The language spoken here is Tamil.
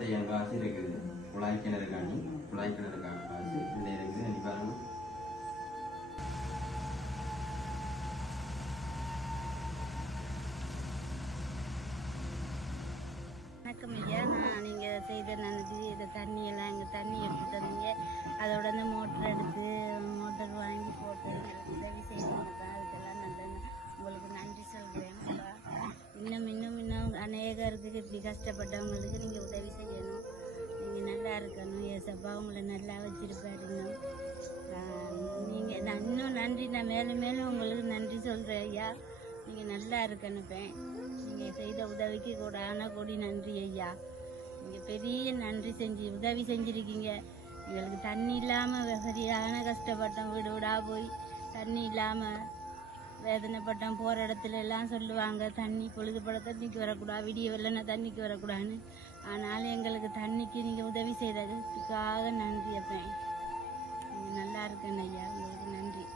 70,000 காசு இருக்குது. குழாய் கிணறுக்கான காசு இந்த இருக்குது. நீ பாருங்க. வணக்கம் ஐயா. நீங்கள் செய்த நன்றி. இந்த தண்ணியெல்லாம் எங்கள் தண்ணி எடுத்து தந்தீங்க. அதோட இந்த மோட்டர் வாங்கி போட்டு உதவி செய்வாங்க தான். அதுக்கெல்லாம் உங்களுக்கு நன்றி சொல்கிறேன். இன்னும் அநேகருக்கு இப்படி கஷ்டப்பட்டவங்களுக்கு நீங்கள் உதவி செய்யணும். நீங்கள் நல்லா இருக்கணும். ஏசப்பா உங்களை நல்லா வச்சிருப்பாருங்க. நான் இன்னும் நன்றி. நான் மேலும் உங்களுக்கு நன்றி சொல்கிறேன் ஐயா. நீங்கள் நல்லா இருக்கணுப்பேன். நீங்கள் செய்த உதவிக்கு கோடி நன்றி ஐயா. நீங்கள் பெரிய நன்றி உதவி செஞ்சுருக்கீங்க. எங்களுக்கு தண்ணி இல்லாமல் சரியான கஷ்டப்பட்டோம். வீடு வீடாக போய் தண்ணி இல்லாமல் வேதனைப்பட்டோம். போகிற இடத்துல எல்லாம் சொல்லுவாங்க தண்ணி பொழுதுபட தண்ணிக்கு வரக்கூடாது, விடிய வெள்ளன தண்ணிக்கு வரக்கூடாதுன்னு. ஆனாலும் எங்களுக்கு தண்ணிக்கு நீங்கள் உதவி செய்ததுக்காக நன்றி அப்பேன். நீங்கள் நல்லா இருக்கேன் ஐயா. உங்களுக்கு நன்றி.